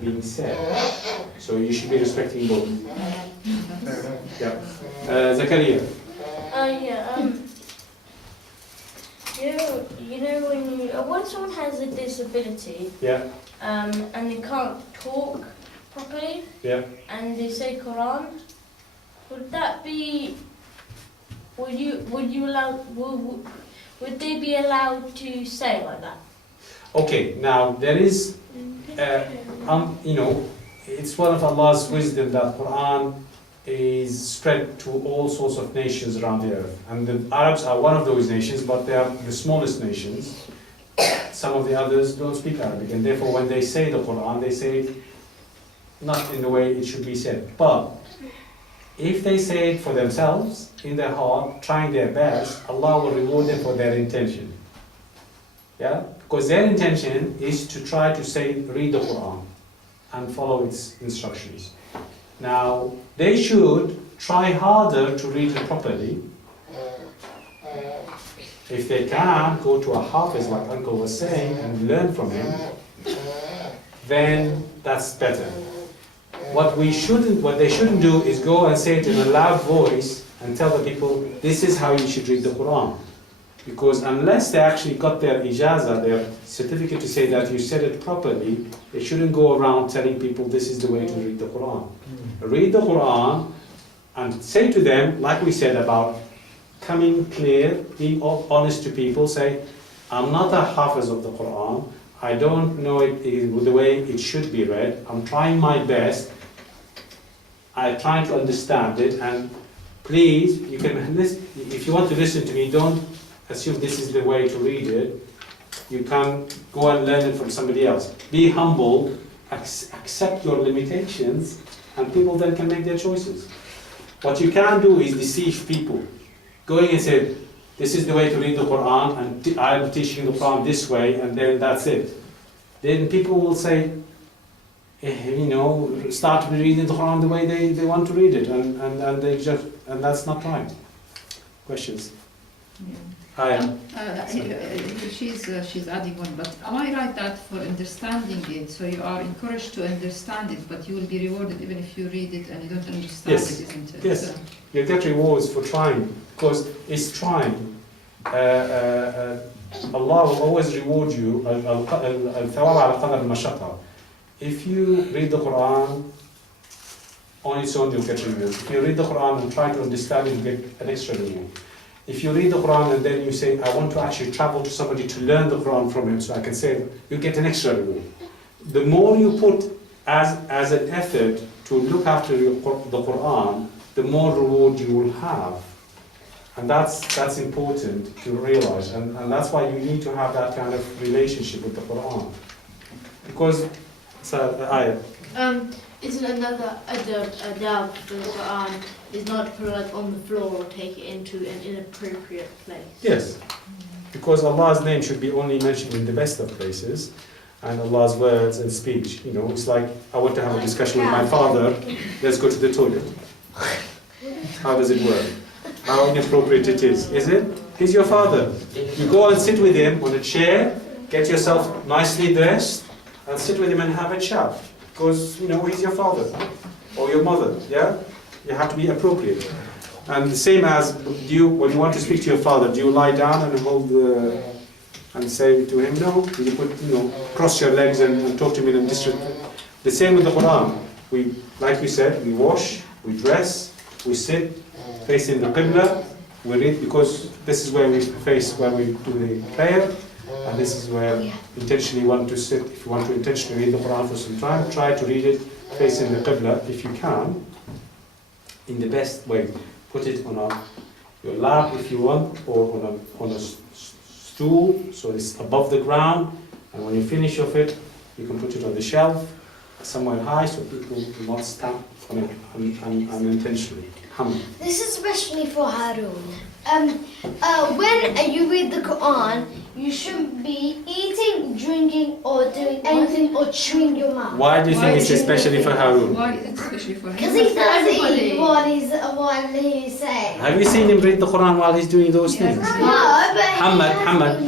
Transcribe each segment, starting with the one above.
being said. So you should be respecting both. Yeah. Zakaria. You know when someone has a disability, Yeah. and they can't talk properly, Yeah. and they say Quran, would that be? Would they be allowed to say like that? Okay. Now there is, it's one of Allah's wisdom that Quran is spread to all sorts of nations around the earth. And the Arabs are one of those nations, but they are the smallest nations. Some of the others don't speak Arabic, and therefore when they say the Quran, they say it not in the way it should be said. But if they say it for themselves, in their heart, trying their best, Allah will reward them for their intention. Yeah? Because their intention is to try to read the Quran and follow its instructions. Now, they should try harder to read it properly. If they can, go to a hafiz, like Uncle was saying, and learn from him, then that's better. What they shouldn't do is go and say it in a loud voice and tell the people, this is how you should read the Quran. Because unless they actually got their ijazah, their certificate to say that you said it properly, they shouldn't go around telling people this is the way to read the Quran. Read the Quran and say to them, like we said about coming clear, being honest to people, say, I'm not a hafiz of the Quran, I don't know it the way it should be read, I'm trying my best, I'm trying to understand it, and please, you can listen, if you want to listen to me, don't assume this is the way to read it. You can go and learn it from somebody else. Be humble, accept your limitations, and people then can make their choices. What you can't do is deceive people. Going and say, this is the way to read the Quran, and I'm teaching the Quran this way, and then that's it. Then people will say, start reading the Quran the way they want to read it, and that's not right. Questions? Yeah. Hi. She's adding one, but am I right that for understanding it, so you are encouraged to understand it, but you will be rewarded even if you read it and you don't understand Yes. it, isn't it? Yes. You get rewards for trying, because it's trying. Allah will always reward you. Al-thawab ala qadar al-mashaqqa. If you read the Quran on its own, you'll get reward. If you read the Quran and try to understand it, you get an extra reward. If you read the Quran and then you say, I want to actually travel to somebody to learn the Quran from him so I can say it, you get an extra reward. The more you put as an effort to look after the Quran, the more reward you will have. And that's important to realize. And that's why you need to have that kind of relationship with the Quran. Because, Isn't another adab for the Quran is not to put it on the floor or take it into an inappropriate place? Yes, because Allah's name should be only mentioned in the best of places, and Allah's words and speech. It's like, I want to have a discussion with my father, let's go to the toilet. How does it work? How inappropriate it is it? He's your father. You go and sit with him on a chair, get yourself nicely dressed, and sit with him and have a chat. Because, he's your father, or your mother, yeah? You have to be appropriate. And the same as, when you want to speak to your father, do you lie down and hold and say to him, no? Do you cross your legs and talk to him in a distant? The same with the Quran. Like we said, we wash, we dress, we sit, facing the Qibla, we read, because this is where we face, where we do the prayer. And this is where intentionally you want to sit. If you want to intentionally read the Quran for some time, try to read it facing the Qibla if you can, in the best way. Put it on your lap if you want, or on a stool, so it's above the ground. And when you finish of it, you can put it on the shelf, somewhere high, so people do not stamp on it unintentionally. This is especially for Harun. When you read the Quran, you shouldn't be eating, drinking, or doing anything, or chewing your mouth. Why do you think it's especially for Harun? Why especially for him? Because he does eat while he's saying. Have you seen him read the Quran while he's doing those things? No, but Hamad,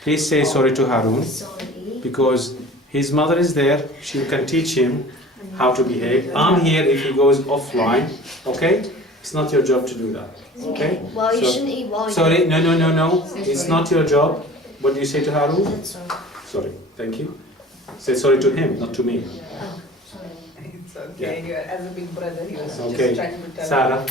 please say sorry to Harun. Sorry. because his mother is there, she can teach him how to behave. I'm here if he goes offline, okay? It's not your job to do that, okay? Well, you shouldn't eat while Sorry, no. It's not your job. What do you say to Harun? Sorry. Sorry, thank you. Say sorry to him, not to me. It's okay, as a big brother, he was Okay. just trying to tell Sarah?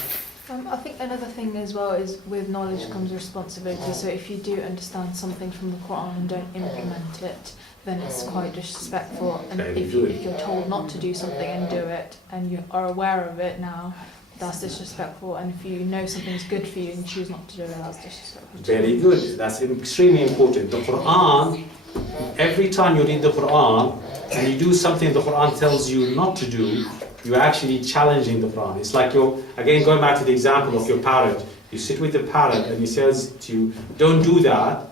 I think another thing as well is with knowledge comes responsibility. So if you do understand something from the Quran and don't implement it, then it's quite disrespectful. And Very if good. you're told not to do something and do it, and you are aware of it now, that's disrespectful. And if you know something's good for you and choose not to do it, that's disrespectful. Very good. That's extremely important. The Quran, every time you read the Quran and you do something the Quran tells you not to do, you're actually challenging the Quran. It's like you're, again, going back to the example of your parrot. You sit with the parrot and he says to you, don't do that,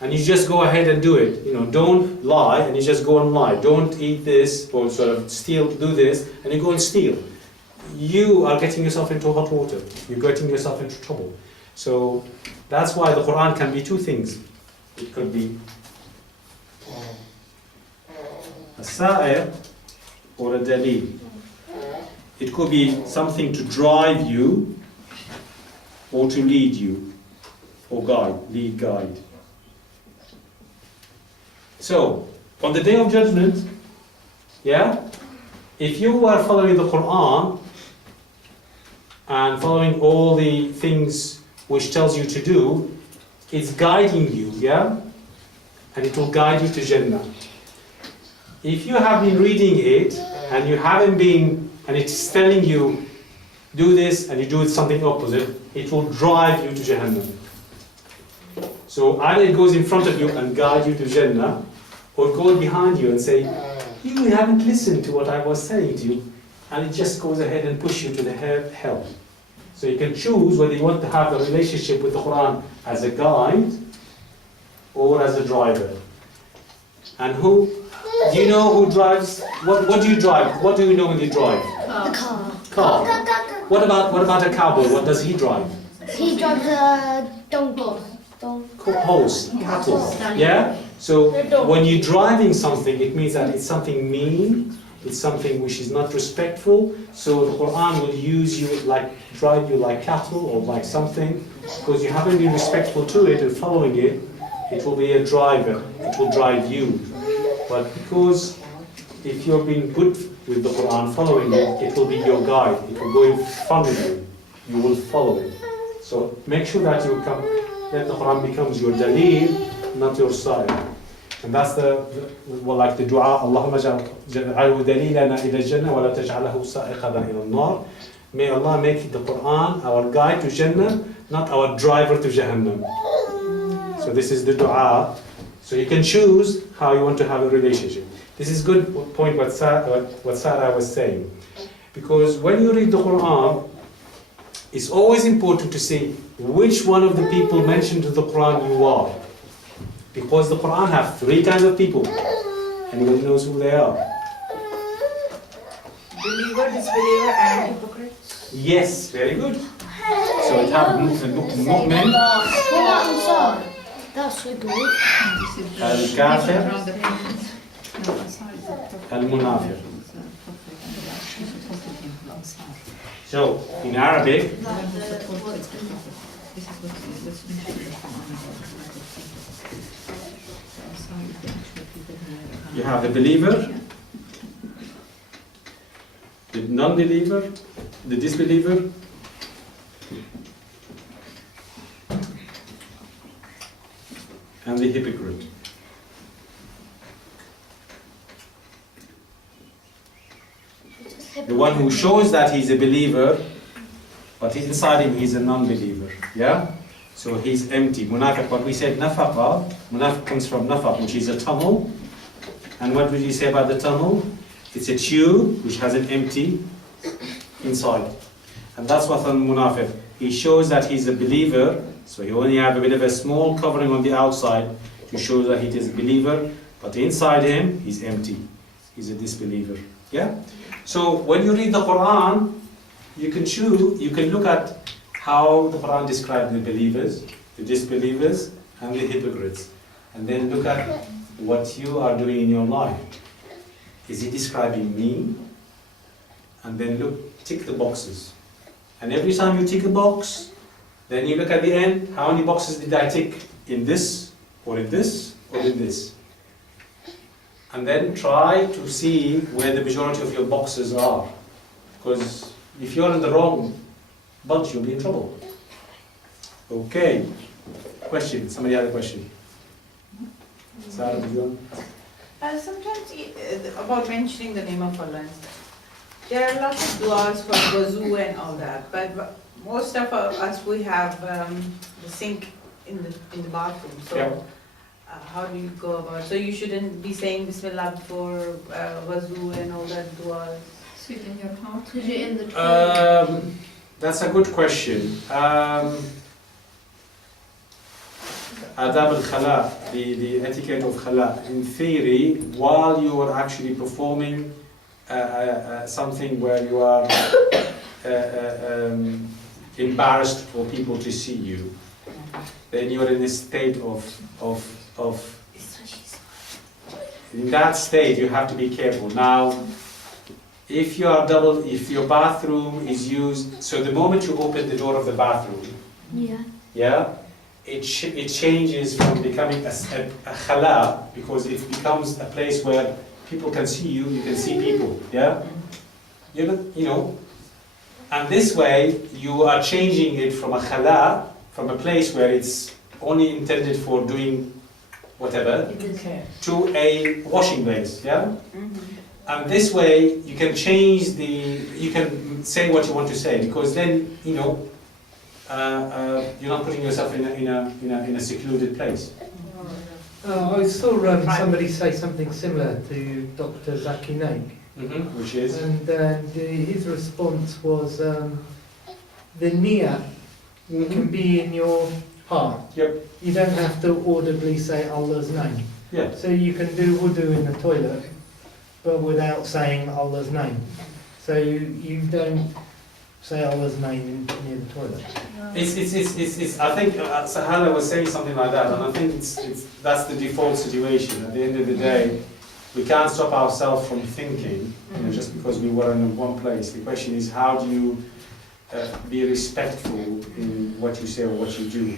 and you just go ahead and do it. You know, don't lie, and you just go and lie. Don't eat this, or sort of steal, do this, and you go and steal. You are getting yourself into hot water. You're getting yourself into trouble. So that's why the Quran can be two things. It could be a sa'ir or a dalil. It could be something to drive you or to lead you, or guide, lead, guide. So, on the Day of Judgment, yeah, if you are following the Quran and following all the things which tells you to do, it's guiding you, yeah? And it will guide you to Jannah. If you have been reading it and you haven't been, and it's telling you, do this, and you do something opposite, it will drive you to Jahannam. So either it goes in front of you and guide you to Jannah, or it goes behind you and say, you haven't listened to what I was saying to you, and it just goes ahead and push you to the hell. So you can choose whether you want to have a relationship with the Quran as a guide or as a driver. And who, do you know who drives? What do you drive? What do you know when you drive? The car. Car. What about a cowboy? What does he drive? He drives a donkey. Horse, cattle. Yeah? So when you're driving something, it means that it's something mean, it's something which is not respectful. So the Quran will use you like, drive you like cattle or like something, because you haven't been respectful to it and following it, it will be a driver, it will drive you. But because if you're being good with the Quran, following it, it will be your guide, it will go in front of you, you will follow it. So make sure that you come, that the Quran becomes your dalil, not your side. And that's well, like the dua, Allahumma ja'alhu dalilana ila jannah wa la taj'alhu sa'iqana ila an-nar. May Allah make the Quran our guide to Jannah, not our driver to Jahannam. So this is the dua. So you can choose how you want to have a relationship. This is good point what Sarah was saying. Because when you read the Quran, it's always important to see which one of the people mentioned in the Quran you are. Because the Quran has three kinds of people. Anybody knows who they are? believer, disbeliever, and hypocrite. Yes, very good. So it has mu'min, That's so good. al-kafir, al-munafiq. So in Arabic, you have the believer, the non-believer, the disbeliever, and the hypocrite. The one who shows that he's a believer, but inside him he's a non-believer. Yeah? So he's empty. Munafiq, what we said, nafaqa, munafiq comes from nafaq, which is a tunnel. And what would you say about the tunnel? It's a tube which has an empty inside. And that's what a munafiq. He shows that he's a believer, so he only have a bit of a small covering on the outside to show that he is a believer, but inside him he's empty. He's a disbeliever. Yeah? So when you read the Quran, you can choose, you can look at how the Quran describes the believers, the disbelievers, and the hypocrites. And then look at what you are doing in your life. Is he describing me? And then look, tick the boxes. And every time you tick a box, then you look at the end, how many boxes did I tick in this, or in this, or in this? And then try to see where the majority of your boxes are. Because if you're in the wrong bunch, you'll be in trouble. Okay. Question. Somebody had a question. Sarah, did you want? Sometimes about mentioning the name of Allah and stuff. There are lots of du'as for wuzu and all that, but most of us, we have the sink in the bathroom. So Yeah. how do you go about? So you shouldn't be saying Bismillah for wuzu and all that du'as. Sit in your heart. Because you're in the toilet. That's a good question. Adab al-khala, the etiquette of khala. In theory, while you are actually performing something where you are embarrassed for people to see you, then you are in a state of in that state you have to be careful. Now, if your bathroom is used, so the moment you open the door of the bathroom, it changes from becoming a khala, because it becomes a place where people can see you, you can see people, and this way you are changing it from a khala, from a place where it's only intended for doing whatever, to a washing place, And this way you can change you can say what you want to say, because then, you're not putting yourself in a secluded place. I saw somebody say something similar to Dr. Zaki Naik, Which is? and his response was the niyyah can be in your heart. Yep. You don't have to audibly say Allah's name. Yeah. So you can do wudu in the toilet, but without saying Allah's name. So you don't say Allah's name near the toilet. It's I think Sahana was saying something like that, and I think that's the default situation. At the end of the day, we can't stop ourselves from thinking, just because we were in one place. The question is, how do you be respectful in what you say or what you do,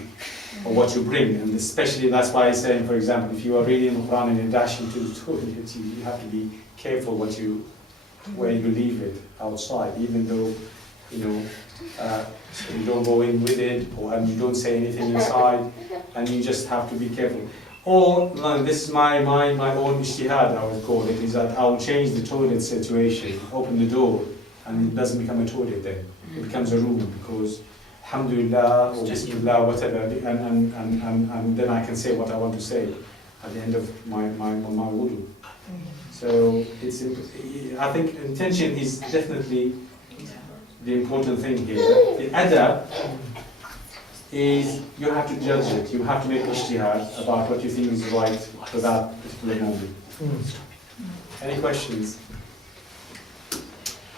or what you bring? And especially, that's why I'm saying, for example, if you are reading the Quran and you're dashing to the toilet, you have to be careful where you leave it outside, even though you don't go in with it, and you don't say anything inside, and you just have to be careful. Or, no, this is my own ijtihad, I would call it, is that I'll change the toilet situation, open the door, and it doesn't become a toilet then. It becomes a room, because alhamdulillah, or bismillah, whatever, and then I can say what I want to say at the end of my wudu. So I think intention is definitely the important thing here. The adab is you have to judge it. You have to make ijtihad about what you think is right for that particular moment. Any questions?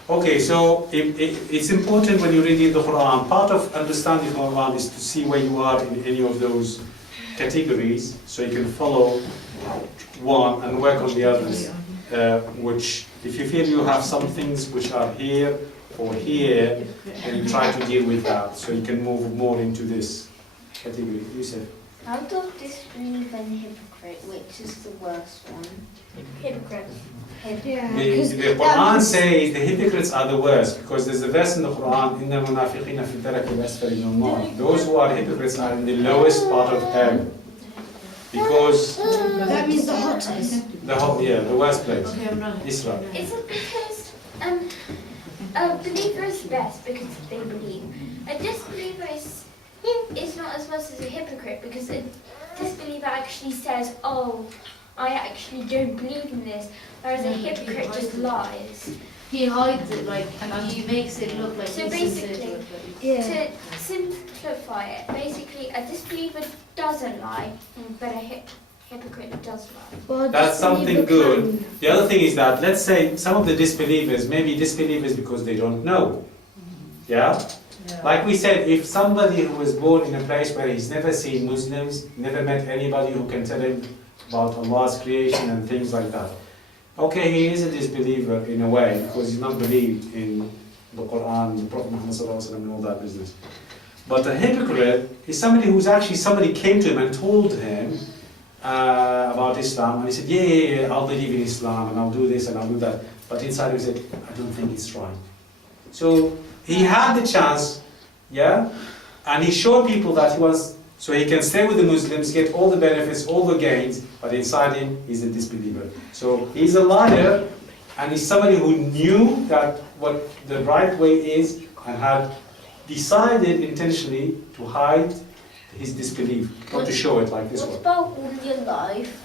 Okay, so it's important when you're reading the Quran. Part of understanding the Quran is to see where you are in any of those categories, so you can follow one and work on the others. Which, if you feel you have some things which are here or here, then you try to deal with that, so you can move more into this category. You said? Out of disbelief and hypocrite, which is the worst one? Hypocrite. The Quran says the hypocrites are the worst, because there's a verse in the Quran, إِنَّ الْمُنَافِقِينَ فِي الدَّرَكِ الْأَسْفَلِ مِنَ النَّارِ. Those who are hypocrites are in the lowest part of hell. Because That means the hottest. the worst place. Israel. Is it because a believer is best because they believe? A disbeliever is not as much as a hypocrite, because a disbeliever actually says, "Oh, I actually don't believe in this," whereas a hypocrite just lies. He hides it, he makes it look like So he's basically, sincere. to simplify it, basically a disbeliever doesn't lie, but a hypocrite does lie. Well, That's something disbeliever good. The other thing is that, let's say some of the disbelievers may be disbelievers because they don't know. Yeah? Like we said, if somebody who was born in a place where he's never seen Muslims, never met anybody who can tell him about Allah's creation and things like that. Okay, he is a disbeliever in a way because he's not believed in the Quran, the Prophet Muhammad and all that business. But a hypocrite is somebody who's actually, somebody came to him and told him about Islam, and he said, yeah, I'll believe in Islam, and I'll do this, and I'll do that. But inside he said, I don't think it's right. So he had the chance, yeah, and he showed people that he was, so he can stay with the Muslims, get all the benefits, all the gains, but inside him, he's a disbeliever. So he's a liar, and he's somebody who knew that what the right way is, and had decided intentionally to hide his disbelief, not to show it like this What one. about all your life?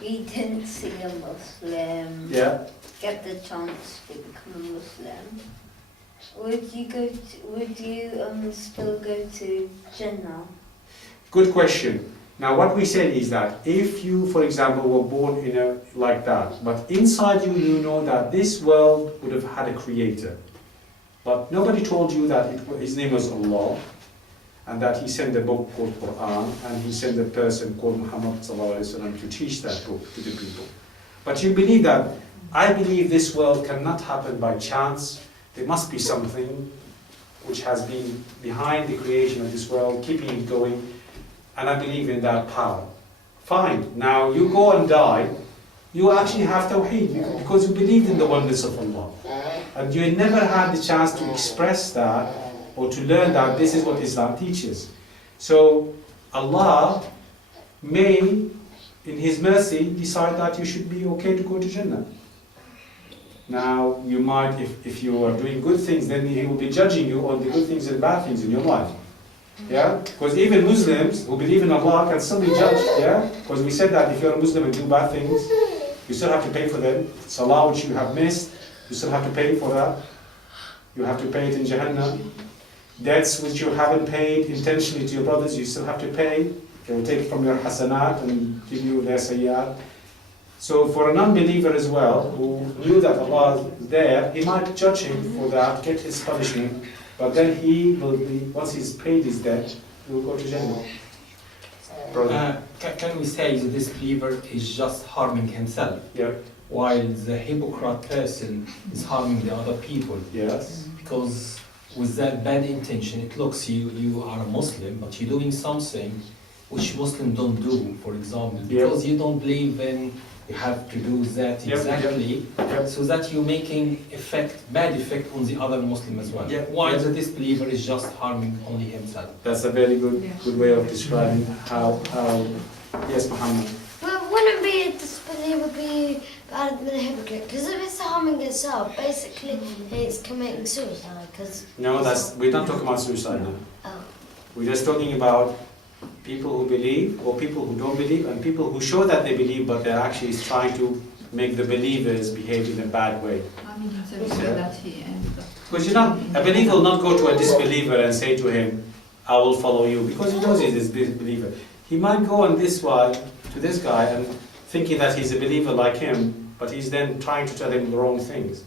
You didn't see a Muslim, Yeah. get the chance to become a Muslim. Would you still go to Jannah? Good question. Now what we said is that if you, for example, were born in a like that, but inside you, you know that this world would have had a creator. But nobody told you that his name was Allah, and that he sent a book called Quran, and he sent a person called Muhammad to teach that book to the people. But you believe that, I believe this world cannot happen by chance. There must be something which has been behind the creation of this world, keeping it going, and I believe in that power. Fine, now you go and die, you actually have Tawheed, because you believed in the oneness of Allah. And you never had the chance to express that, or to learn that this is what Islam teaches. So Allah may, in His mercy, decide that you should be okay to go to Jannah. Now, you might, if you are doing good things, then He will be judging you on the good things and bad things in your life. Yeah? Because even Muslims who believe in Allah can still be judged. Yeah? Because we said that if you're a Muslim and do bad things, you still have to pay for them. Salah which you have missed, you still have to pay for that. You have to pay it in Jahannam. Debts which you haven't paid intentionally to your brothers, you still have to pay. They will take it from your hasanat and give you their sayyat. So for a non-believer as well, who knew that Allah is there, he might judge him for that, get his punishment, but then he will be, once he's paid his debt, he will go to Jannah. Can we say the disbeliever is just harming himself, Yeah. while the hypocrite person is harming the other people? Yes. Because with that bad intention, it looks you are a Muslim, but you're doing something which Muslims don't do, for example, because you don't believe in you have to do that exactly, so that you're making bad effect on the other Muslim as well. While the disbeliever is just harming only himself. That's a very good way of describing how yes, Muhammad. Well, wouldn't be a disbeliever be better than a hypocrite? Because if it's harming itself, basically it's committing suicide. No, we're not talking about suicide now. Oh. We're just talking about people who believe, or people who don't believe, and people who show that they believe, but they're actually trying to make the believers behave in a bad way. I mean, himself said that he ended up. Because a believer will not go to a disbeliever and say to him, I will follow you, because he knows he's a disbeliever. He might go on this way to this guy and thinking that he's a believer like him, but he's then trying to tell him the wrong things.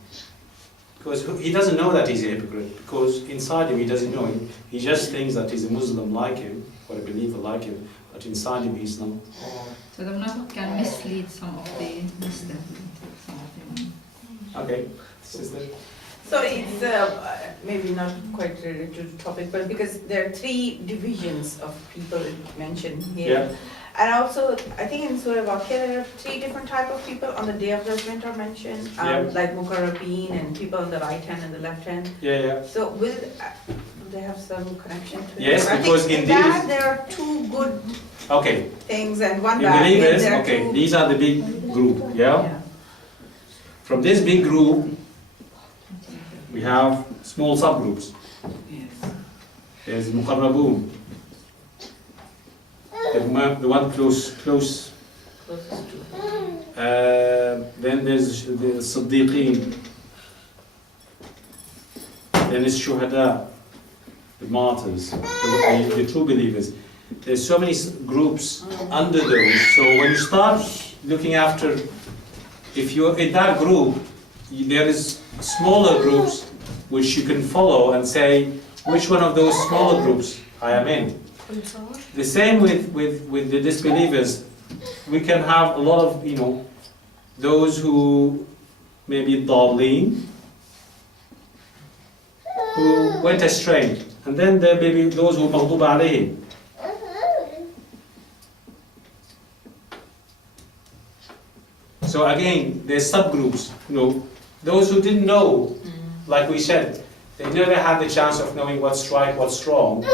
Because he doesn't know that he's a hypocrite, because inside him he doesn't know him. He just thinks that he's a Muslim like him, or a believer like him, but inside him he's not. So the munafiq can mislead some of the Muslims into some of them. Okay, sister. So it's maybe not quite related to the topic, but because there are three divisions of people mentioned here. Yeah. And also, I think in Surah Waqia there are three different types of people on the Day of Judgment are mentioned, like Muqarrabeen and people on the right hand and the left hand. Yeah. So will they have some connection to it? Yes, I because think in that these. there are two good Okay. things and one In bad thing. believers, There are okay, two- these are the big group, yeah? From this big group, we have small subgroups. There's Muqarrabun, the one close. Then there's the Siddiqeen. Then it's Shuhada, the martyrs, the true believers. There's so many groups under those, so when you start looking after, if you're in that group, there is smaller groups which you can follow and say, which one of those smaller groups I am in. The same with the disbelievers. we can have a lot of, you know, those who maybe ضالين, who went astray, and then there may be those who مغضوب عليهم. So again, there's subgroups, you know, those who didn't know, like we said, they never had the chance of knowing what's right, what's wrong,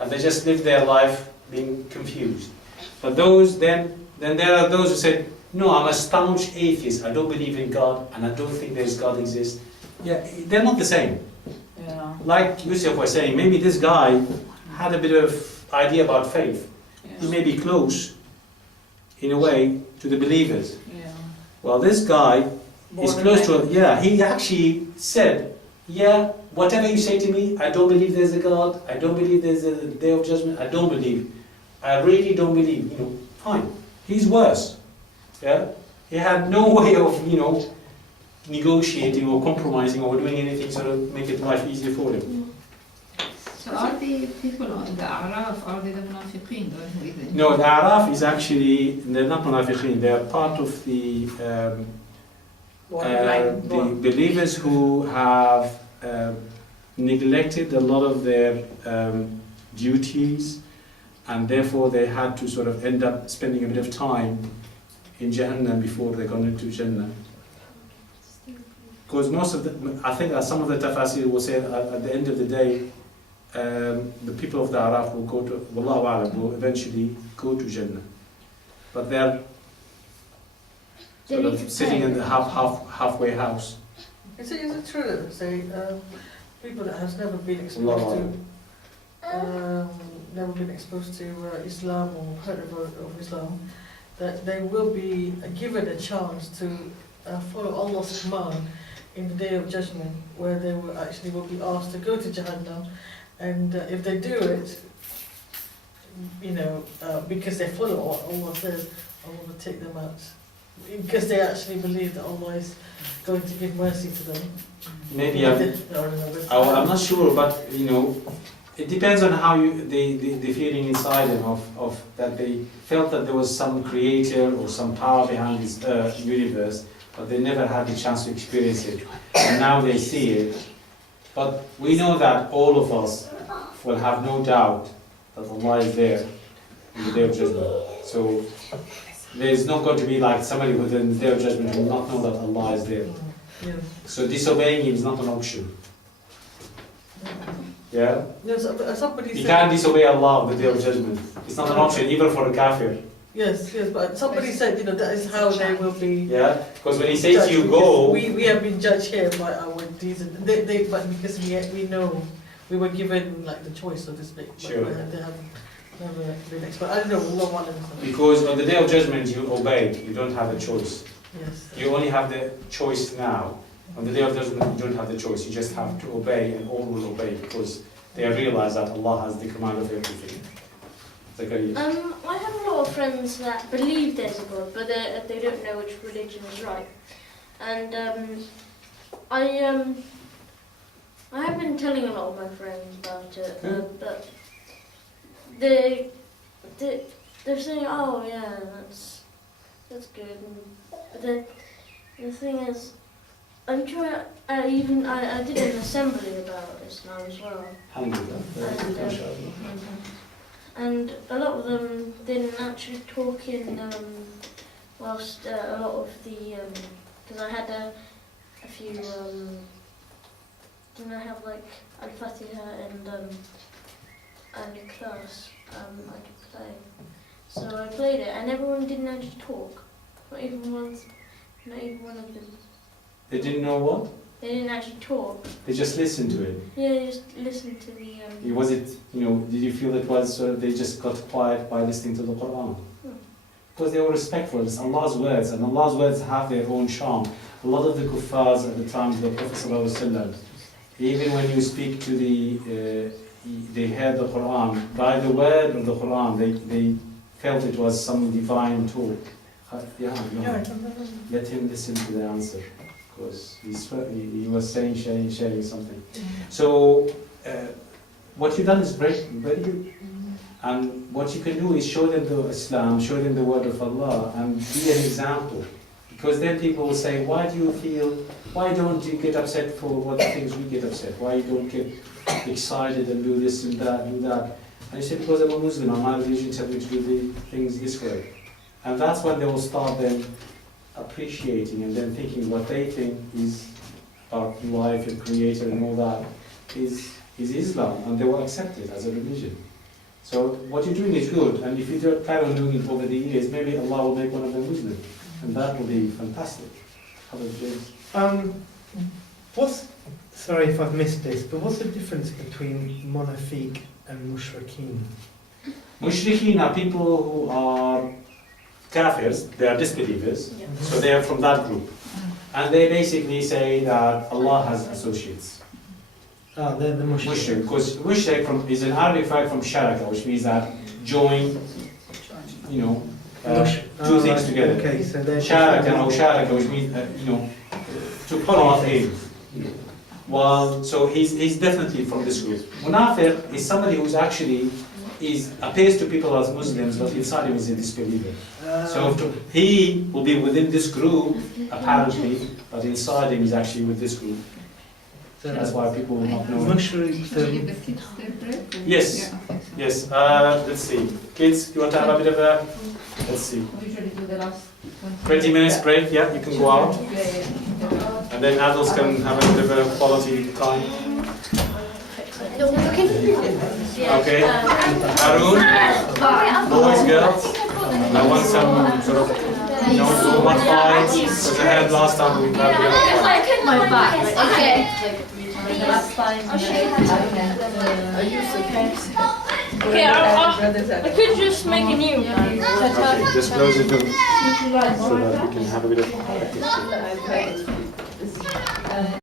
and they just lived their life being confused. But those, then there are those who said, no, I'm a staunch atheist, I don't believe in God, and I don't think there's God exists. Yeah, they're not the same. Yeah. Like Yusuf was saying, maybe this guy had a bit of idea about faith. He may be close, in a way, to the believers. Yeah. Well, this guy is close to, yeah, he actually said, yeah, whatever you say to me, I don't believe there's a God, I don't believe there's a day of judgment, I don't believe. I really don't believe, you know, fine. He's worse. Yeah? He had no way of, you know, negotiating or compromising or doing anything sort of make it life easier for him. So are the people on the A'raf, are they the munafiqeen? No, the A'raf is actually, they're not munafiqeen, they're part of the believers who have neglected a lot of their duties, and therefore they had to sort of end up spending a bit of time in Jahannam before they got into Jannah. Because most of the, I think that some of the tafasir will say that at the end of the day, the people of the Araf will go to, Wallahu A'lam, will eventually go to Jannah. But they're sort of sitting in the halfway house. Is it true that they say people that has never been exposed to Islam or heard of Islam, that they will be given a chance to follow Allah's command in the Day of Judgment, where they will actually be asked to go to Jahannam, and if they do it, you know, because they follow what Allah says, Allah will take them out, because they actually believe that Allah is going to give mercy to them. Maybe I'm not sure, but you know, it depends on how the feeling inside them of that they felt that there was some creator or some power behind this universe, but they never had the chance to experience it, and now they see it. But we know that all of us will have no doubt that Allah is there in the Day of Judgment. So there's not going to be like somebody within the Day of Judgment who will not know that Allah is there. Yeah. So disobeying Him is not an option. Yeah? Yes, somebody You said, can't disobey Allah on the Day of Judgment. It's not an option, even for a kafir. yes, but somebody said, you know, that is how they will be. Yeah? Because when He says judged, to you, because go, we have been judged here by our deeds, and but because we know we were given like the choice, so to speak. But Sure. they have never been exposed. I don't know. Allah Alam. because on the Day of Judgment you obey, you don't have a choice. Yes. You only have the choice now. On the Day of Judgment you don't have the choice, you just have to obey, and all will obey because they have realized that Allah has the command of everything. Zakaria. I have a lot of friends that believe there's a God, but they don't know which religion is right. And I have been telling a lot of my friends about it, but they're saying, oh yeah, that's good. But the thing is, I'm trying. I did an assembly about Islam as well. And a lot of them didn't actually talk in whilst a lot of the because I had a few didn't I have like Al-Fatiha and class I could play, so I played it and everyone didn't actually talk, not even one of them. They didn't know what? They didn't actually talk. They just listened to it. Yeah, they just listened to the Was it, you know, did you feel it was sort of they just got quiet by listening to the Quran? Because they were respectful. It's Allah's words, and Allah's words have their own charm. A lot of the kuffars at the time of the Prophet ﷺ, even when you speak to they heard the Quran, by the word of the Quran, they felt it was some divine talk. Let him listen to the answer, because he was sharing something. So what you've done is very good. And what you can do is show them the Islam, show them the word of Allah, and be an example. Because then people will say, why don't you get upset for what the things we get upset? Why you don't get excited and do this and that, do that? And you say, because I'm a Muslim, and my religion tells me to do the things this way. And that's when they will start then appreciating and then thinking what they think is about life and creator and all that is Islam, and they will accept it as a religion. So what you're doing is good, and if you do carry on doing it over the years, maybe Allah will make one of them Muslim, and that will be fantastic. Hello, James. Sorry if I've missed this, but what's the difference between monafiq and mushrikeen? Mushrikeen are people who are kafirs, they are disbelievers, so they are from that group. And they basically say that Allah has associates. Ah, they're the mushrik. Mushrik, because mushrik is an Arabic word from sharaka, which means that join, two things together. Okay, so they're Sharaka, which means, to part in. Well, so he's definitely from this group. Munafiq is somebody who's actually appears to people as Muslims, but inside him is a disbeliever. So he will be within this group, apparently, but inside him is actually with this group. So that's why people will not know. Mushrik. Should we give the kids their break? Yes. Yeah, I think so. Yes. Let's see. Kids, you want to have a bit of a? Let's see. We usually do the last 20 minutes break. Yeah, you can go out, Yeah. and then adults can have a bit of a quality time. Okay. Arun, boys, girls. I want some sort of, no one fights. Because I had last time we had a bit of fun. My back. Okay. Okay, I could just make a new one. Okay, just close the door so that we can have a bit of practice.